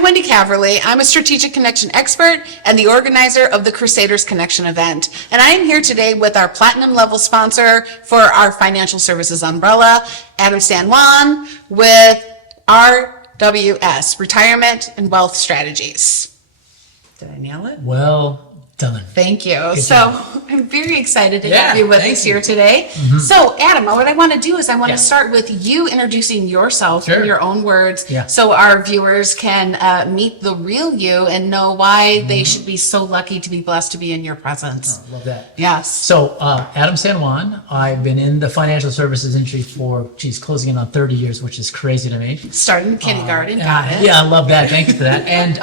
I'm Wendy Caverly. I'm a strategic connection expert and the organizer of the Crusaders Connection event. And I am here today with our platinum level sponsor for our financial services umbrella, Adam San Juan, with RWS, Retirement and Wealth Strategies. Did I nail it? Well done. Thank you. Good so job. I'm very excited to have you with us you. here today. Mm-hmm. So Adam, what I want to do is I want to start with you introducing yourself in your own words so our viewers can meet the real you and know why they should be so lucky to be blessed to be in your presence. Oh, love that. Yes. So Adam San Juan, I've been in the financial services industry for, closing in on 30 years, which is crazy to me. Starting kindergarten, got it. Yeah, I love that. Thank you for that. And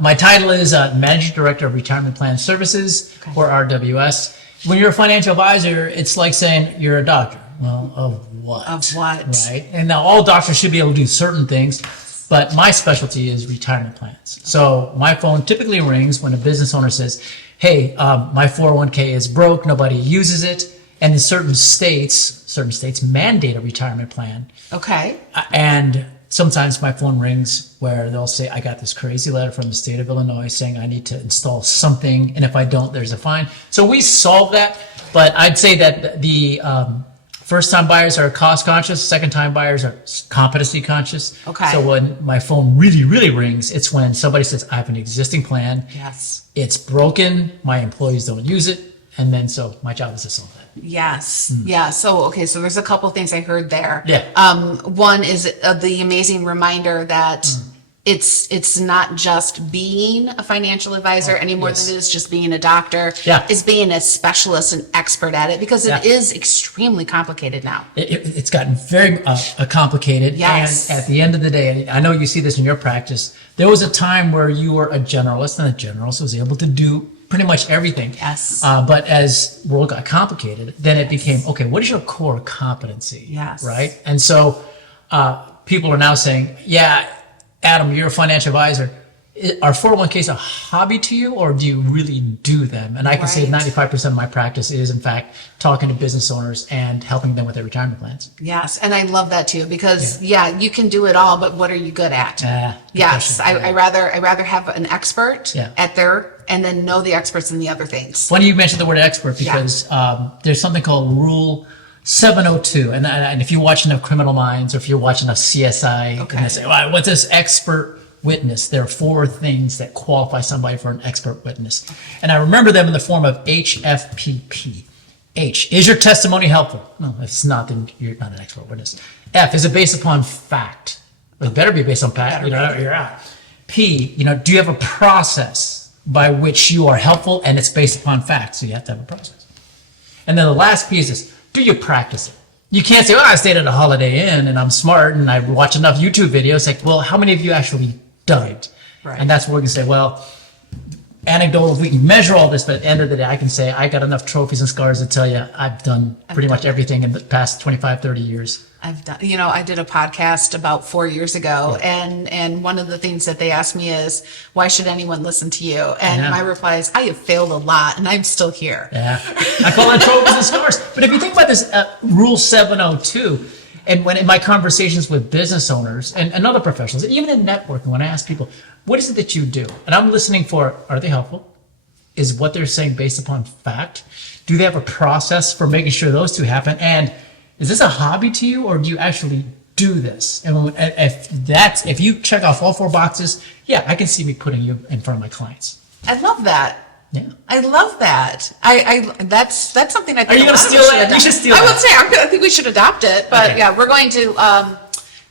my title is Managing Director of Retirement Plan Services, or RWS. When you're a financial advisor, it's like saying you're a doctor. Well, of what? Of what? Right. And now all doctors should be able to do certain things, but my specialty is retirement plans. So my phone typically rings when a business owner says, hey, my 401k is broke, nobody uses it. And in certain states mandate a retirement plan. Okay. And sometimes my phone rings where they'll say, I got this crazy letter from the state of Illinois saying I need to install something, and if I don't, there's a fine. So we solve that, but I'd say that the first-time buyers are cost-conscious, second-time buyers are competency-conscious. Okay. So when my phone really, really rings, it's when somebody says, I have an existing plan. Yes. It's broken, my employees don't use it, and then so my job is to solve that. Yes. Yeah. So, okay. So there's a couple of things I heard there. Yeah. One is the amazing reminder that it's not just being a financial advisor any more than it is just being a doctor. Yeah. It's being a specialist and expert at it because it is extremely complicated now. It's gotten very complicated. Yes. And at the end of the day, and I know you see this in your practice, there was a time where you were a generalist, and a generalist was able to do pretty much everything. Yes. But as world got complicated, then it became, okay, what is your core competency? Yes. Right? And so people are now saying, yeah, Adam, you're a financial advisor. Are 401ks a hobby to you, or do you really do them? And I can say 95% of my practice is, in fact, talking to business owners and helping them with their retirement plans. Yes, and I love that too because you can do it all, but what are you good at? Yes, I rather have an expert at their and then know the experts in the other things. Funny you mentioned the word expert because there's something called Rule 702, and if you watch enough Criminal Minds or if you're watching enough CSI, and they say, well, what's this expert witness? There are 4 things that qualify somebody for an expert witness. And I remember them in the form of HFPP. H, is your testimony helpful? No, if it's not, then you're not an expert witness. F, is it based upon fact? Well, it better be based on fact. You're out. P, do you have a process by which you are helpful and it's based upon fact? So you have to have a process. And then the last P is this, do you practice it? You can't say, I stayed at a Holiday Inn and I'm smart and I watch enough YouTube videos. Like, well, how many of you actually done it? Right. And that's where we can say, well, anecdotal, we can measure all this, but at the end of the day, I can say I got enough trophies and scars to tell you I've done pretty much everything in the past 25, 30 years. I've done, I did a podcast about 4 years ago, and one of the things that they asked me is, why should anyone listen to you? And my reply is, I have failed a lot, and I'm still here. Yeah, I call that trophies and scars. But if you think about this Rule 702, and when in my conversations with business owners and other professionals, even in networking, when I ask people, what is it that you do? And I'm listening for, are they helpful? Is what they're saying based upon fact? Do they have a process for making sure those two happen? And is this a hobby to you, or do you actually do this? And if you check off all 4 boxes, I can see me putting you in front of my clients. I love that. Yeah, I love that. That's something I think. Are you going to steal that? We should steal that. I would say I think we should adopt it. But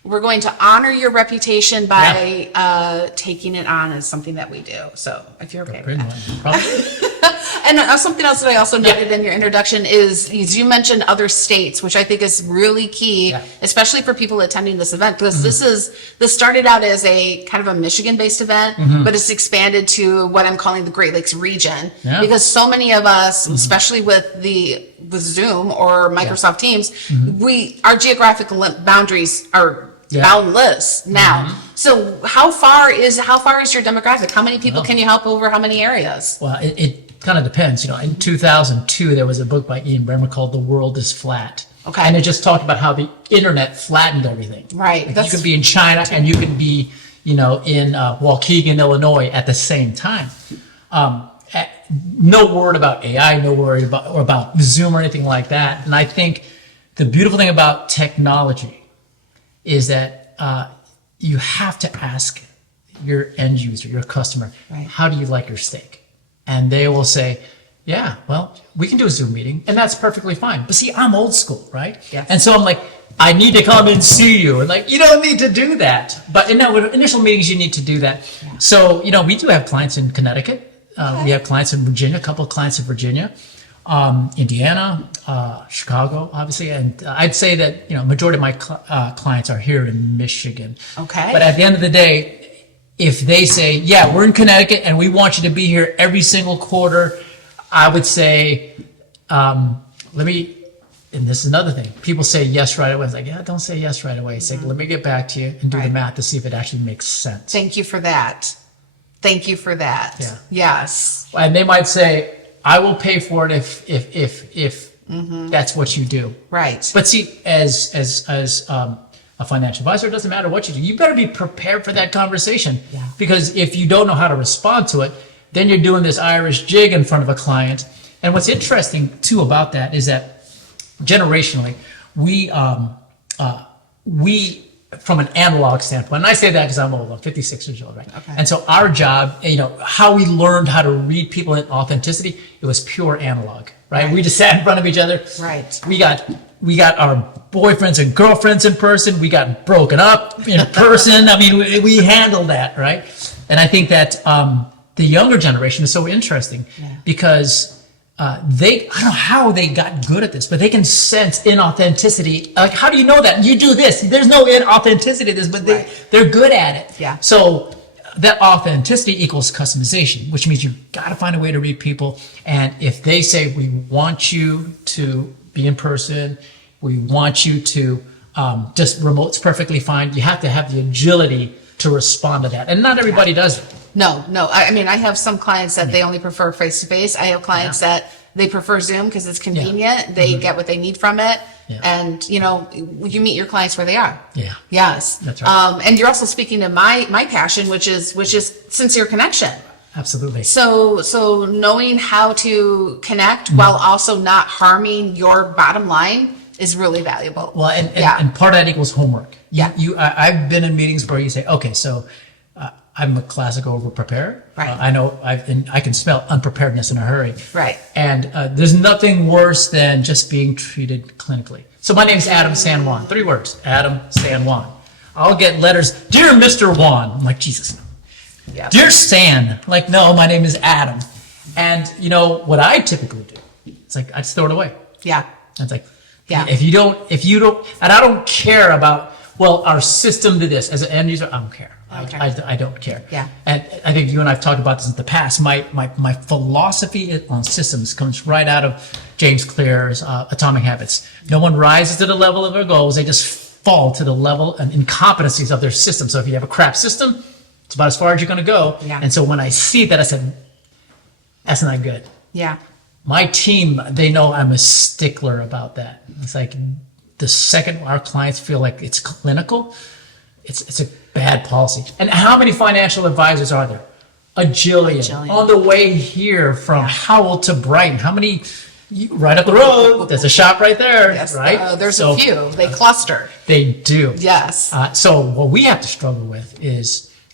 we're going to honor your reputation by taking it on as something that we do. So if you're okay with that. And something else that I also noted in your introduction is you mentioned other states, which I think is really key, especially for people attending this event, because this started out as a kind of a Michigan-based event, but it's expanded to what I'm calling the Great Lakes region, because so many of us, especially with Zoom or Microsoft Teams, our geographic boundaries are boundless now. So how far is your demographic? How many people can you help over how many areas? Well, it kind of depends. In 2002, there was a book by Ian Bremmer called The World is Flat. And it just talked about how the internet flattened everything. Right. Like you could be in China and you could be, in Waukegan, Illinois at the same time. No word about AI, no word about Zoom or anything like that. And I think the beautiful thing about technology is that you have to ask your end user, your customer, right. How do you like your steak? And they will say, yeah, well, we can do a Zoom meeting, and that's perfectly fine. But see, I'm old school, right? Yes. And so I'm like, I need to come and see you. And like, you don't need to do that. But in initial meetings, you need to do that. Yeah. So, we do have clients in Connecticut. Okay. We have clients in Virginia, a couple of clients in Virginia, Indiana, Chicago, obviously. And I'd say that, majority of my clients are here in Michigan. Okay. But at the end of the day, if they say, yeah, we're in Connecticut and we want you to be here every single quarter, I would say, and this is another thing. People say yes right away. It's like, yeah, don't say yes right away. Say, let me get back to you and do the Right. math to see if it actually makes sense. Thank you for that. Thank you for that. Yeah. Yes. And they might say, I will pay for it if that's what you do. Right. But see, as a financial advisor, it doesn't matter what you do. You better be prepared for that conversation. Yeah. Because if you don't know how to respond to it, then you're doing this Irish jig in front of a client. And what's interesting too about that is that generationally, we from an analog standpoint, and I say that because I'm old, I'm 56 years old, right? Okay. And so our job, how we learned how to read people in authenticity, it was pure analog, right? Right. We just sat in front of each other. Right. We got our boyfriends and girlfriends in person. We got broken up in person. I mean, we handled that, right? And I think that the younger generation is so interesting because I don't know how they got good at this, but they can sense inauthenticity. Like, how do you know that? You do this. There's no inauthenticity to this, but they're good at it. Yeah. So that authenticity equals customization, which means you've got to find a way to read people. And if they say, we want you to be in person, we want you to just remote's perfectly fine, you have to have the agility to respond to that. And not everybody does it. No. I mean, I have some clients that they only prefer face-to-face. I have clients that they prefer Zoom because it's convenient. They get what they need from it. Yeah. And, you meet your clients where they are. Yeah. Yes. That's right. And you're also speaking to my passion, which is sincere connection. Absolutely. So knowing how to connect while also not harming your bottom line is really valuable. Well, and part of that equals homework. Yeah. I've been in meetings where you say, okay, so I'm a classic over-preparer. Right. I know I can smell unpreparedness in a hurry. Right. And there's nothing worse than just being treated clinically. So my name's Adam San Juan. 3 words, Adam San Juan. I'll get letters, Dear Mr. Juan. I'm like, Jesus. Yeah. Dear Stan. I'm like, no, my name is Adam. And what I typically do, it's like, I just throw it away. Yeah. It's like, Yeah. if you don't, and I don't care about, well, our system did this. As an end user, I don't care. Okay. I don't care. Yeah. And I think you and I have talked about this in the past. My philosophy on systems comes right out of James Clear's Atomic Habits. No one rises to the level of their goals. They just fall to the level and incompetencies of their system. So if you have a crap system, it's about as far as you're going to go. Yeah. And so when I see that, I said, that's not good. Yeah. My team, they know I'm a stickler about that. It's like the second our clients feel like it's clinical, it's a bad policy. And how many financial advisors are there? A jillion. On the way here from Howell to Brighton. How many? Right up the road, there's a shop right there, Yes. right? There's a few. They cluster. They do. Yes. So what we have to struggle with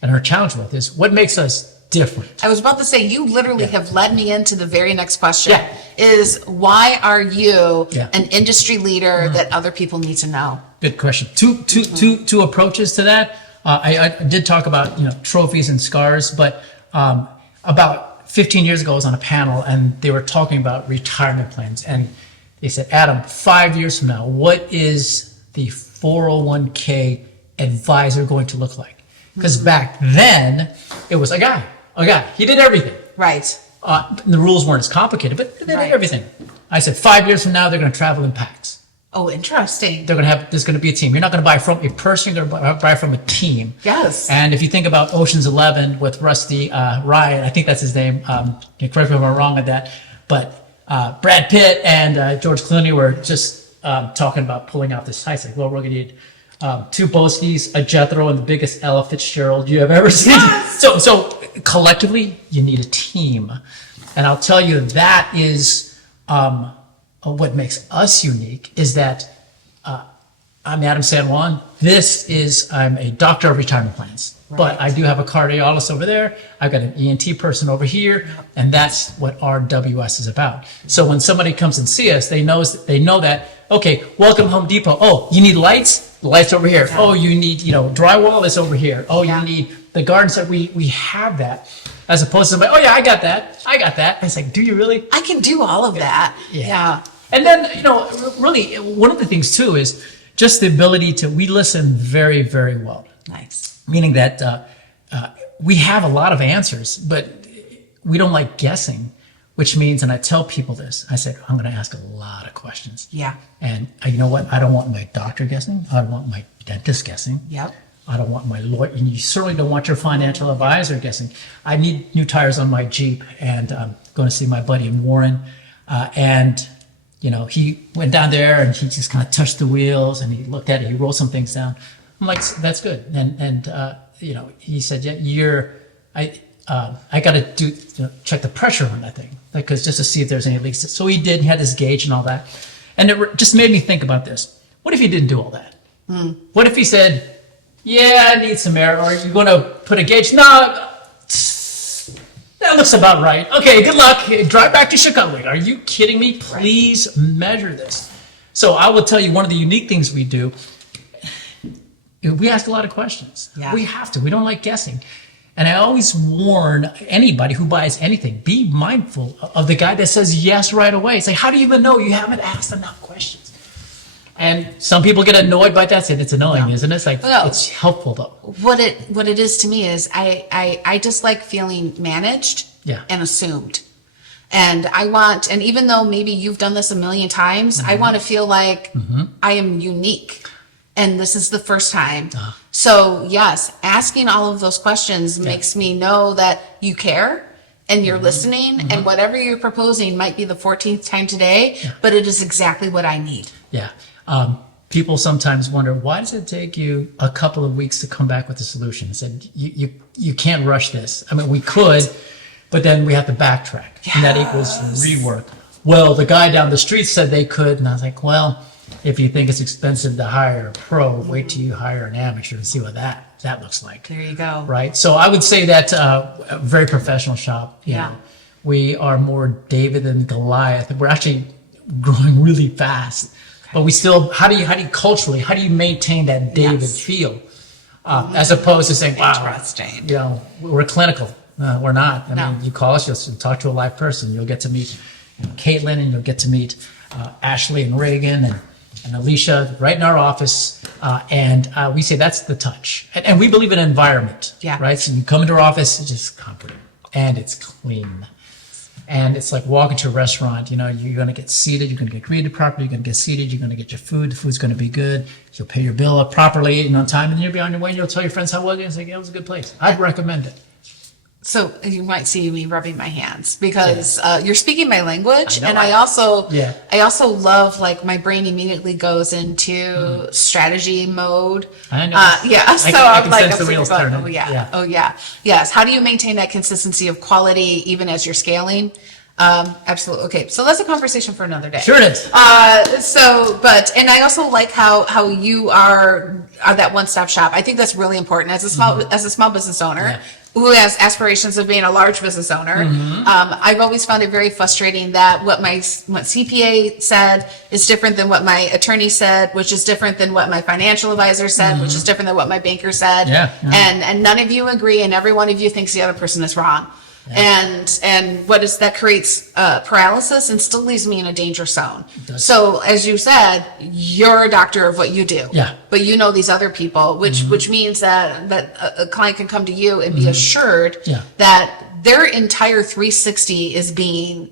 and our challenge with is what makes us different. I was about to say, you literally have led me into the very next question. Yeah. Is why are you Yeah. an industry leader that other people need to know? Good question. Two approaches to that. I did talk about trophies and scars, but about 15 years ago I was on a panel and they were talking about retirement plans, and they said, Adam, 5 years from now, what is the 401k advisor going to look like? Because back then it was a guy. He did everything. Right. The rules weren't as complicated, but they did everything. I said 5 years from now they're going to travel in packs. Oh, interesting. There's going to be a team. You're not going to buy from a person, you're going to buy from a team. Yes. And if you think about Ocean's 11 with Rusty Ryan, I think that's his name. Correct me if I'm wrong with that. But Brad Pitt and George Clooney were just talking about pulling out this heist. Like, well, we're going to need two Boskies, a Jethro, and the biggest Ella Fitzgerald you have ever seen. Yes! So collectively, you need a team. And I'll tell you, that is what makes us unique, is that I'm Adam San Juan. I'm a doctor of retirement plans. Right. But I do have a cardiologist over there. I've got an ENT person over here, and that's what our WS is about. So when somebody comes and see us, they know that, okay, welcome Home Depot. Oh, you need lights? The lights over here. Yeah. Oh, you need, drywall is over here. Oh, you need the garden set. We have that, as opposed to somebody, oh yeah, I got that. It's like, do you really? I can do all of that. Yeah. And then, really, one of the things too is just the ability we listen very, very well. Nice. Meaning that we have a lot of answers, but we don't like guessing, which means, and I tell people this, I said, I'm going to ask a lot of questions. Yeah. And you know what? I don't want my doctor guessing. I don't want my dentist guessing. Yep. I don't want my lawyer, and you certainly don't want your financial advisor guessing. I need new tires on my Jeep, and I'm going to see my buddy in Warren, and he went down there and he just kind of touched the wheels and he looked at it. He wrote some things down. I'm like, that's good. And he said, yeah, I got to check the pressure on that thing, because just to see if there's any leaks. So he did. He had this gauge and all that, and it just made me think about this. What if he didn't do all that? What if he said, yeah, I need some air, or you're going to put a gauge? No, that looks about right. Okay, good luck. Drive back to Chicago. Are you kidding me? Please measure this. So I will tell you, one of the unique things we do, we ask a lot of questions. Yeah. We have to. We don't like guessing. And I always warn anybody who buys anything, be mindful of the guy that says yes right away. It's like, how do you even know? You haven't asked enough questions. And some people get annoyed by that. It's annoying, isn't it? It's like, it's helpful though. What it is to me is I just like feeling managed and assumed. And and even though maybe you've done this a million times, I want to feel like I am unique. And this is the first time. So yes, asking all of those questions makes me know that you care and you're listening, and whatever you're proposing might be the 14th time today, but it is exactly what I need. Yeah. People sometimes wonder, why does it take you a couple of weeks to come back with a solution? I said, you can't rush this. I mean, we could, but then we have to backtrack. Yes. And that equals rework. Well, the guy down the street said they could. And I was like, well, if you think it's expensive to hire a pro, wait till you hire an amateur and see what that looks like. There you go. Right. So I would say that a very professional shop. You know, we are more David than Goliath. We're actually growing really fast. But we still, how do you maintain that David feel? As opposed to saying, wow, we're clinical. We're not. I mean, you call us, you'll talk to a live person. You'll get to meet Caitlin, and you'll get to meet Ashley and Reagan and Alicia right in our office. And we say that's the touch. And we believe in environment, right? So you come into our office, it's just comfortable, and it's clean. And it's like walking to a restaurant, you're going to get seated, you're going to get greeted properly, you're going to get seated, you're going to get your food, the food's going to be good, you'll pay your bill up properly and on time, and then you'll be on your way and you'll tell your friends how was it, and say, yeah, it was a good place. I'd recommend it. So you might see me rubbing my hands because you're speaking my language, and I also love, like, my brain immediately goes into strategy mode. I know. So I'm like, sense the wheels turning. Yes. How do you maintain that consistency of quality even as you're scaling? Absolutely. Okay, so that's a conversation for another day. Sure it is. And I also like how you are that one-stop shop. I think that's really important as a small business owner. Who has aspirations of being a large business owner. I've always found it very frustrating that what CPA said is different than what my attorney said, which is different than what my financial advisor said, which is different than what my banker said. And none of you agree, and every one of you thinks the other person is wrong. And what is that creates paralysis and still leaves me in a danger zone. So as you said, you're a doctor of what you do, but you know these other people, which means that a client can come to you and be assured that their entire 360 is being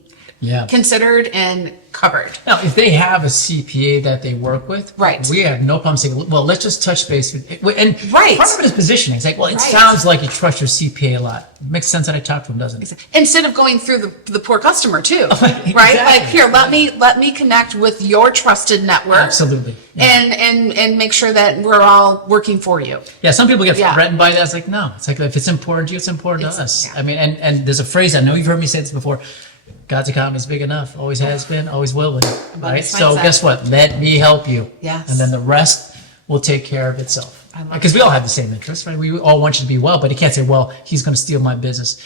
considered and covered. Now, if they have a CPA that they work with, Right. we have no problem saying, well, let's just touch base with it. And Right. part of it is positioning. It's like, well, it sounds like you trust your CPA a lot. It makes sense that I talk to him, doesn't it? Instead of going through the poor customer too, right? Exactly. Like, here, let me connect with your trusted network. Absolutely. Yeah. And make sure that we're all working for you. Yeah, some people get threatened by that. It's like, no, it's like, if it's important to you, it's important to us. Yeah. I mean, and there's a phrase, I know you've heard me say this before, God's economy is big enough, always has been, always will be, right? So guess what? Let me help you. Yes. And then the rest will take care of itself. I love Because we all have the same interests, right? We all want you to be well, but you can't say, well, he's going to steal my business.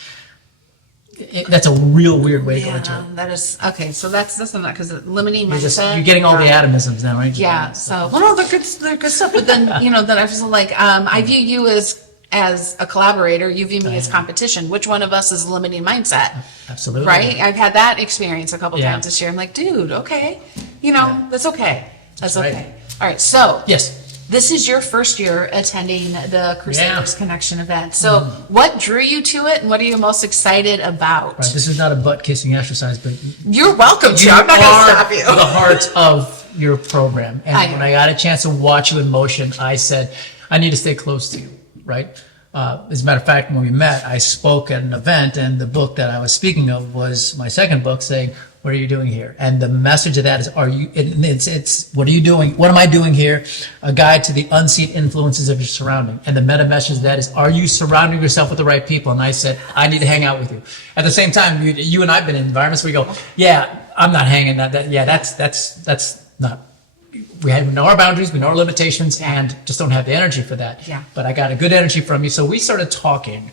That's a real weird way to go into it. That is, okay, so that's not, because limiting mindset. You're getting all the atomisms now, right? Yeah, so, well, no, they're good stuff, but then, then I was like, I view you as a collaborator, you view me as competition. Which one of us is limiting mindset? Absolutely. Right? I've had that experience a couple Yeah. times this year. I'm like, dude, okay. That's okay. That's right. okay. All right, so. Yes. This is your first year attending the Crusaders Connection event. So what drew you to it, and what are you most excited about? Right. This is not a butt-kissing exercise, but You're welcome to. you I'm not going to are stop you. the heart of your program. And when I got a chance to watch you in motion, I said, I need to stay close to you, right? As a matter of fact, when we met, I spoke at an event, and the book that I was speaking of was my second book, saying, what are you doing here? And the message of that is, it's what are you doing? What am I doing here? A guide to the unseen influences of your surrounding. And the meta message of that is, are you surrounding yourself with the right people? And I said, I need to hang out with you. At the same time, you and I have been in environments where we go, yeah, I'm not hanging that's not, we know our boundaries, we know our limitations, and just don't have the energy for that. Yeah. But I got a good energy from you. So we started talking,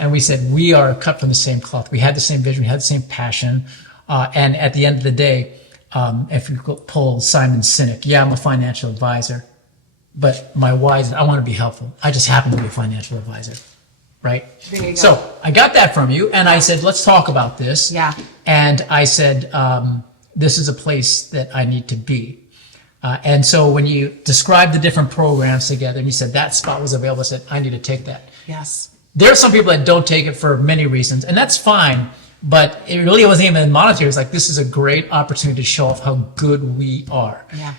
and we said, we are cut from the same cloth. We had the same vision, we had the same passion. And at the end of the day, if you pull Simon Sinek, I'm a financial advisor, but my why is I want to be helpful. I just happen to be a financial advisor, right? There you go. So I got that from you, and I said, let's talk about this. Yeah. And I said, this is a place that I need to be. And so when you described the different programs together, and you said that spot was available, I said, I need to take that. Yes. There are some people that don't take it for many reasons, and that's fine. But it really wasn't even monetary. It was like, this is a great opportunity to show off how good we are. Yeah.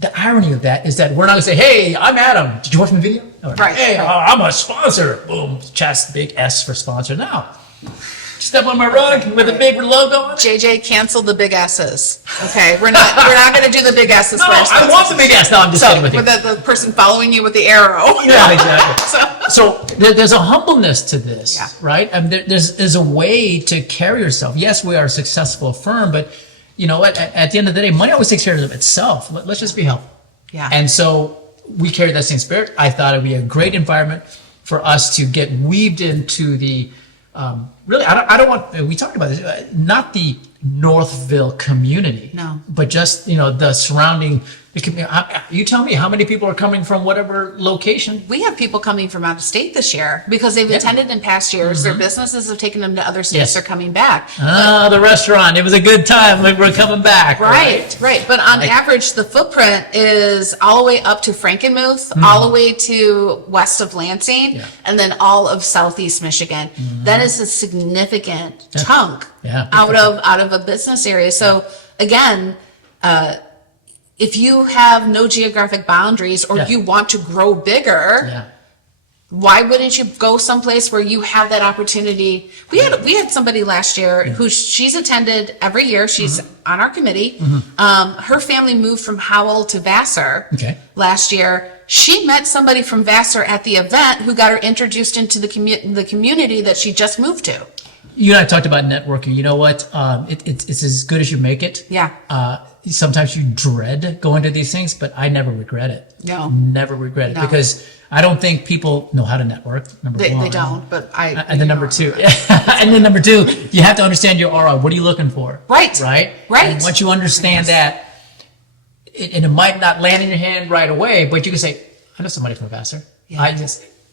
The irony of that is that we're not going to say, hey, I'm Adam. Did you watch my video? Or, Right. Hey, I'm a sponsor. Boom. Chest, big S for sponsor. No. Step on my rug with a big logo on it. JJ, cancel the big S's. Okay, we're not going to do the big S's No, first. I want the big S. No, I'm just kidding with you. The person following you with the arrow. Yeah, exactly. So there's a humbleness to this, Yeah. right? I mean, there's a way to carry yourself. Yes, we are a successful firm, but you know what? At the end of the day, money always takes care of itself. Let's just be helpful. Yeah. And so we carry that same spirit. I thought it'd be a great environment for us to get weaved into the really. I don't want. We talked about this. Not the Northville community. No. But just the surrounding. You tell me how many people are coming from whatever location. We have people coming from out of state this year because they've attended in past years. Their businesses have taken them to other states. Yes. They're coming back. The restaurant. It was a good time. Like, we're coming back. Right. But on average, the footprint is all the way up to Frankenmuth, all the way to west of Lansing, and then all of southeast Michigan. That is a significant chunk out of a business area. So again, if you have no geographic boundaries or you want to grow bigger, why wouldn't you go someplace where you have that opportunity? We had somebody last year who she's attended every year. She's on our committee. Her family moved from Howell to Vassar last year. She met somebody from Vassar at the event who got her introduced into the community that she just moved to. You and I talked about networking. You know what? It's as good as you make it. Yeah. Sometimes you dread going to these things, but I never regret it. No. Never regret it because I don't think people know how to network. Number one. They don't, but And then number two, and then number two, you have to understand your aura. What are you looking for? Right. And once you understand that, and it might not land in your hand right away, but you can say, I know somebody from Vassar. Yeah.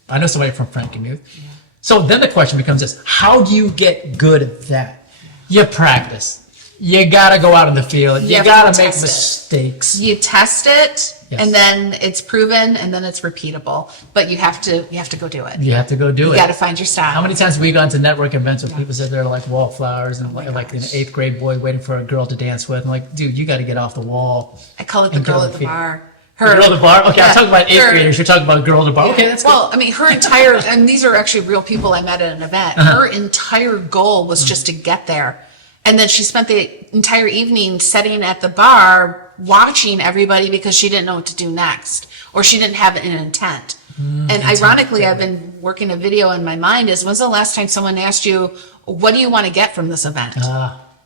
I know somebody from Frankenmuth. Yeah. So then the question becomes this: how do you get good at that? You practice. you gotta go out in the field. You have gotta to make test it. mistakes. You test it, Yes. and then it's proven, and then it's repeatable. But you have to go do it. You have to go do You it. got to find your style. How many times have we gone to network events where people said they're like wallflowers and like an 8th grade boy waiting for a girl to dance with? I'm like, dude, you got to get off the wall. I call it the and get girl on at the feet. bar. The girl at the bar? Okay, I'm talking about 8th graders. You're talking about girl at the bar. Okay, that's good. Well, I mean, her entire, and these are actually real people I met at an event. Her entire goal was just to get there. And then she spent the entire evening sitting at the bar watching everybody because she didn't know what to do next, or she didn't have an intent. And ironically, I've been working a video in my mind is, when's the last time someone asked you, what do you want to get from this event?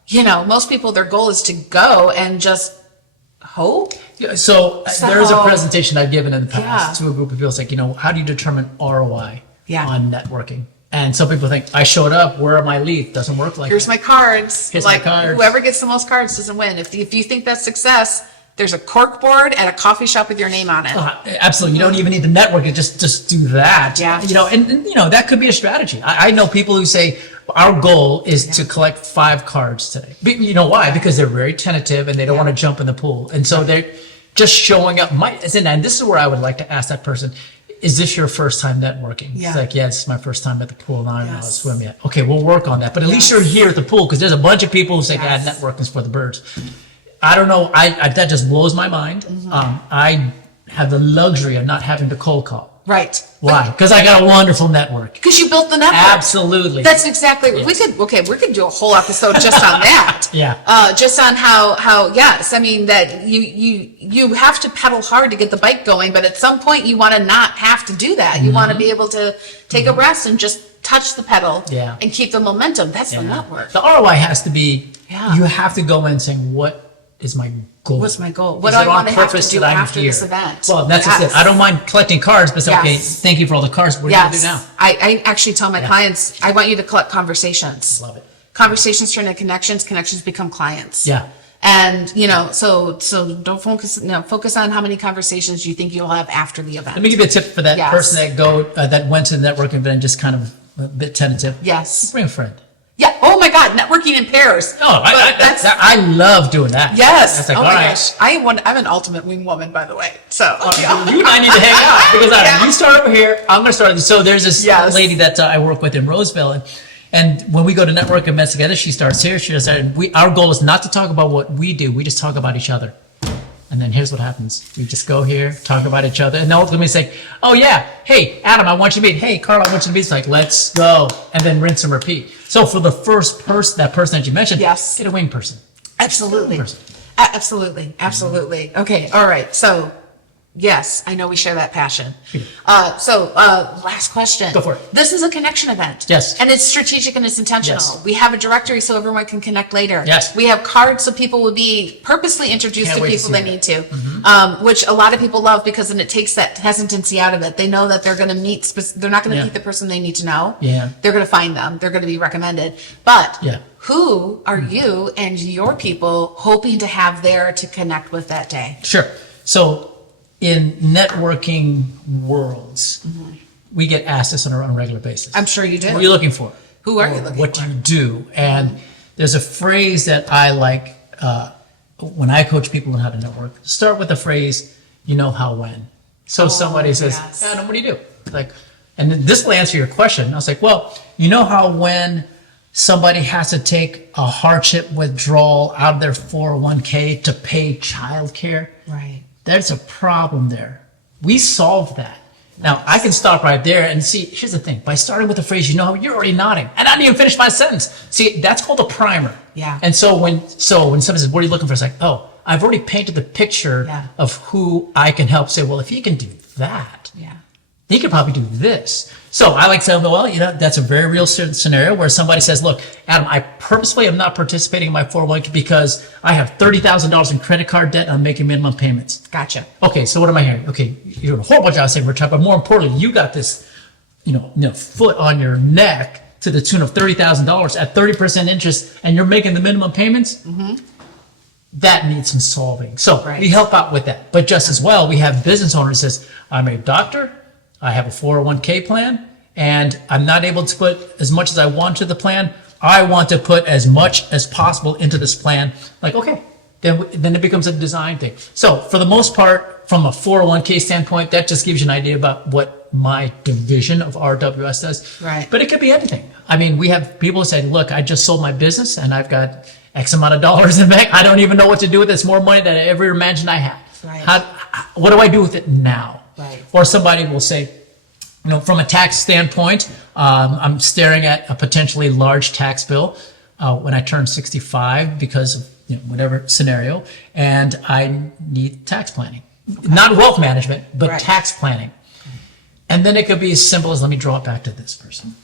You know, most people, their goal is to go and just hope. Yeah, so there is a presentation I've given in the past to a group of people. It's like, how do you determine ROI on networking? And some people think, I showed up, where are my leads? Doesn't work like Here's that. my cards. Here's like, my cards. Whoever gets the most cards doesn't win. If you think that's success, there's a cork board at a coffee shop with your name on it. Absolutely. You don't even need to network it. Just do that. Yeah. And that could be a strategy. I know people who say, our goal is to collect 5 cards today. But you know why? Because they're very tentative and they don't want to jump in the pool. And so they're just showing up. And this is where I would like to ask that person, is this your first time networking? Yeah. It's like, yeah, this is my first time at the pool and I don't know how to swim yet. Okay, we'll work on that. But at least you're here at the pool, because there's a bunch of people who say, networking is for the birds. I don't know. That just blows my mind. I have the luxury of not having to cold call. Right. Why? Because I got a wonderful network. Because you built the network. Absolutely. That's exactly. We could do a whole episode just on that. Just on how yes, I mean that you have to pedal hard to get the bike going, but at some point you want to not have to do that. You want to be able to take a rest and just touch the pedal and keep the momentum. That's the network. The ROI has to be, you have to go in saying, what is my goal? What's my goal? What do I want to have to do after this event? Well, that's just it. I don't mind collecting cards, but say, okay, thank you for all the cards. What are you going to do now? I actually tell my clients, I want you to collect conversations. Love it. Conversations turn into connections. Connections become clients. Yeah. And, so don't focus on how many conversations you think you'll have after the event. Let me give you a tip for that person that went to the networking event and just kind of a bit tentative. Yes. Bring a friend. Yeah. Oh my God. Networking in pairs. Oh, I love doing that. Yes. That's like, oh all my right. gosh. I'm an ultimate wing woman, by the way. So you and I need to hang out, because you start over here, I'm going to start. So there's this lady that I work with in Roseville, and when we go to network events together, she starts here. She does that. And our goal is not to talk about what we do. We just talk about each other. And then here's what happens. We just go here, talk about each other, and then ultimately say, oh yeah, hey, Adam, I want you to meet. Hey, Carl, I want you to meet. It's like, let's go. And then rinse and repeat. So for the first person, that person that you mentioned, get a wing person. Absolutely. Absolutely. Okay. All right. So yes, I know we share that passion. Last question. Go for it. This is a connection event. Yes. And it's strategic and it's intentional. Yes. We have a directory so everyone can connect later. Yes. We have cards so people will be purposely introduced Can't to wait to people see they that. need to, which a lot of people love, because then it takes that hesitancy out of it. They know that they're going to meet, they're not going to meet the person they need to know. Yeah. They're going to find them. They're going to be recommended. But Yeah. who are you and your people hoping to have there to connect with that day? Sure. So in networking worlds, we get asked this on a regular basis. I'm sure you do. What are you looking for? Who are you looking What for? do you do? And there's a phrase that I like when I coach people on how to network. Start with the phrase, you know how when. So somebody says, Adam, what do you do? Like, and this will answer your question. I was like, well, you know how when somebody has to take a hardship withdrawal out of their 401k to pay childcare? Right. There's a problem there. We solved that. Now, I can stop right there and see, here's the thing. By starting with the phrase, you know, you're already nodding. And I didn't even finish my sentence. See, that's called a primer. Yeah. And so when somebody says, what are you looking for? It's like, oh, I've already painted the picture of who I can help. Say, well, if he can do that, he could probably do this. So I like to tell them, well, that's a very real scenario where somebody says, look, Adam, I purposely am not participating in my 401k because I have $30,000 in credit card debt and I'm making minimum payments. Gotcha. Okay, so what am I hearing? Okay, you're doing a horrible job saying we're trying, but more importantly, you got this, foot on your neck to the tune of $30,000 at 30% interest, and you're making the minimum payments. That needs some solving. So we help out with that. But just as well, we have business owners who says, I'm a doctor, I have a 401k plan, and I'm not able to put as much as I want to the plan. I want to put as much as possible into this plan. Like, okay, then it becomes a design thing. So for the most part, from a 401k standpoint, that just gives you an idea about what my division of RWS does. Right. But it could be anything. I mean, we have people who say, look, I just sold my business and I've got X amount of dollars in the bank. I don't even know what to do with it. It's more money than I ever imagined I had. Right. What do I do with it now? Right. Or somebody will say, from a tax standpoint, I'm staring at a potentially large tax bill when I turn 65 because of whatever scenario, and I need tax planning. Okay. Not wealth management, but right. Tax planning. And then it could be as simple as, let me draw it back to this person.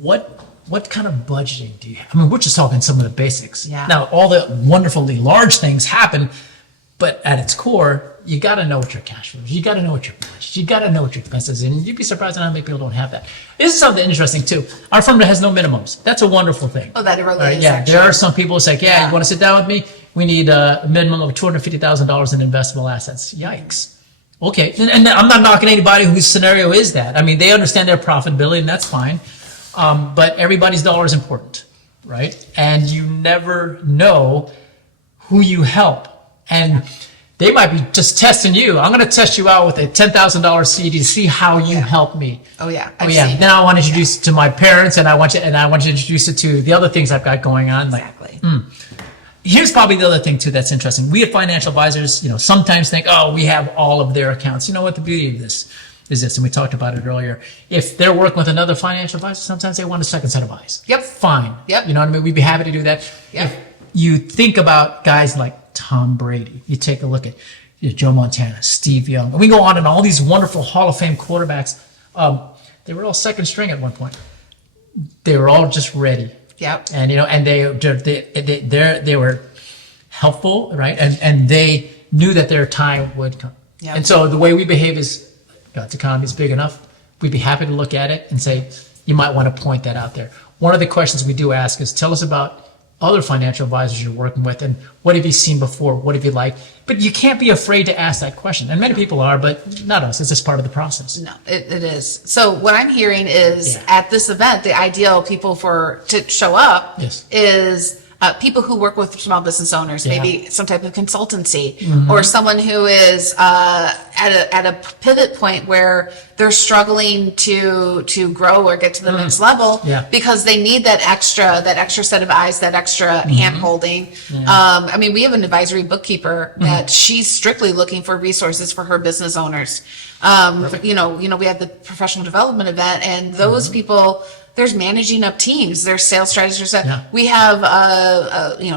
What kind of budgeting do you have? I mean, we're just talking some of the basics. Yeah. Now, all the wonderfully large things happen, but at its core, you got to know what your cash flow is. You got to know what your budget. You got to know what your expenses is. And you'd be surprised at how many people don't have that. This is something interesting too. Our firm has no minimums. That's a wonderful thing. Oh, that it really is. Yeah, actually. There are some people who say, yeah, you want to sit down with me? We need a minimum of $250,000 in investable assets. Yikes. Okay, and I'm not knocking anybody whose scenario is that. I mean, they understand their profitability, and that's fine. But everybody's dollar is important, right? And you never know who you help. And they might be just testing you. I'm going to test you out with a $10,000 CD to see how you help me. Oh yeah. Then I want to introduce it to my parents, and I want you to introduce it to the other things I've got going on. Exactly. Here's probably the other thing too that's interesting. We as financial advisors, sometimes think, oh, we have all of their accounts. You know what the beauty of this is this, and we talked about it earlier. If they're working with another financial advisor, sometimes they want a second set of eyes. Yep. Fine. Yep. You know what I mean? We'd be happy to do that. Yep. If you think about guys like Tom Brady, you take a look at Joe Montana, Steve Young, and we go on and all these wonderful Hall of Fame quarterbacks. They were all second string at one point. They were all just ready. Yep. And and they were helpful, right? And they knew that their time would come. Yep. And so the way we behave is, God's economy is big enough. We'd be happy to look at it and say, you might want to point that out there. One of the questions we do ask is, tell us about other financial advisors you're working with, and what have you seen before? What have you liked? But you can't be afraid to ask that question. And many people are, but not us. It's just part of the process. No, it is. So what I'm hearing is at this event, the ideal people to show up is people who work with small business owners, maybe some type of consultancy, or someone who is at a pivot point where they're struggling to grow or get to the next level because they need that extra set of eyes, that extra hand holding. I mean, we have an advisory bookkeeper that she's strictly looking for resources for her business owners. We had the professional development event, and those people. There's managing up teams. There's sales strategists. We have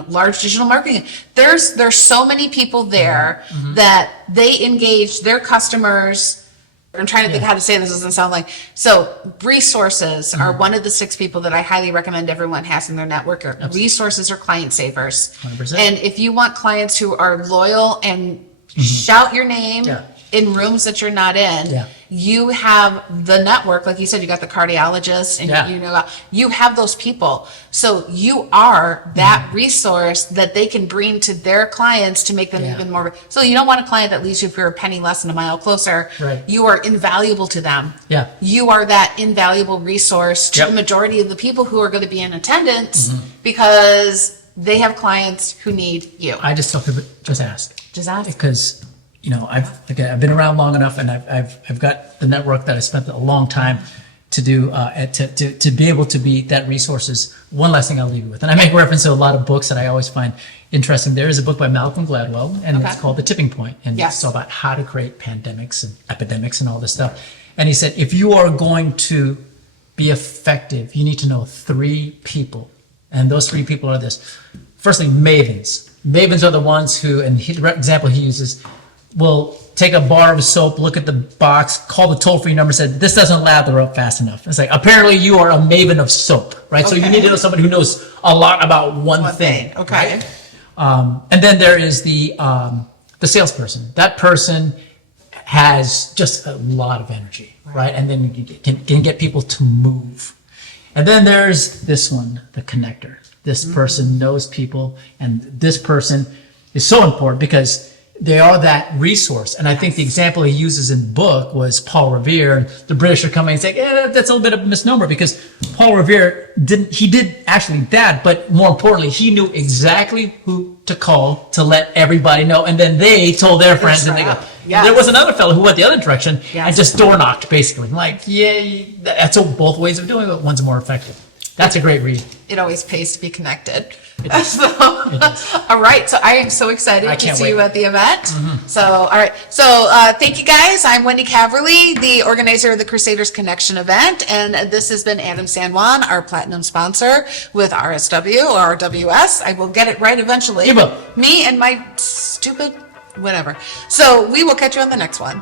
large digital marketing. There's so many people there that they engage their customers. I'm trying to think how to say this doesn't sound like so. Resources are one of the 6 people that I highly recommend everyone has in their network. Resources are client savers. 100%. And if you want clients who are loyal and shout your name in rooms that you're not in, you have the network. Like you said, you got the cardiologist, and you have those people. So you are that resource that they can bring to their clients to make them even more. So you don't want a client that leaves you for a penny less than a mile closer. Right. You are invaluable to them. Yeah. You are that invaluable resource to the majority of the people who are going to be in attendance because they have clients who need you. I just tell people, just ask. Just ask. Because I've been around long enough, and I've got the network that I spent a long time to do to be able to be that resources. One last thing I'll leave you with, and I make reference to a lot of books that I always find interesting. There is a book by Malcolm Gladwell, and it's called The Tipping Point, and it's all about how to create pandemics and epidemics and all this stuff. And he said, if you are going to be effective, you need to know 3 people, and those 3 people are this. Firstly, mavens. Mavens are the ones who, and the example he uses, will take a bar of soap, look at the box, call the toll-free number, said, this doesn't lather up fast enough. It's like, apparently you are a maven of soap, right? So you need to know somebody who knows a lot about one thing. Okay. Right? And then there is the salesperson. That person has just a lot of energy, right? And then you can get people to move. And then there's this one, the connector. This person knows people, and this person is so important because they are that resource. And I think the example he uses in the book was Paul Revere, and the British are coming and saying, that's a little bit of a misnomer, because Paul Revere did actually that, but more importantly, he knew exactly who to call to let everybody know, and then they told their friends, and they go, Yes. There was another fellow who went the other direction Yes. and just door knocked, basically. Like, that's both ways of doing it. One's more effective. That's a great read. It always pays to be connected. It does. So, all right. So I am so excited to can't see wait. you at the event. So, all right. So, thank you guys. I'm Wendy Caverly, the organizer of the Crusaders Connection event. And this has been Adam San Juan, our platinum sponsor with RSW or RWS. I will get it right eventually. You will. Me and my stupid whatever. So we will catch you on the next one.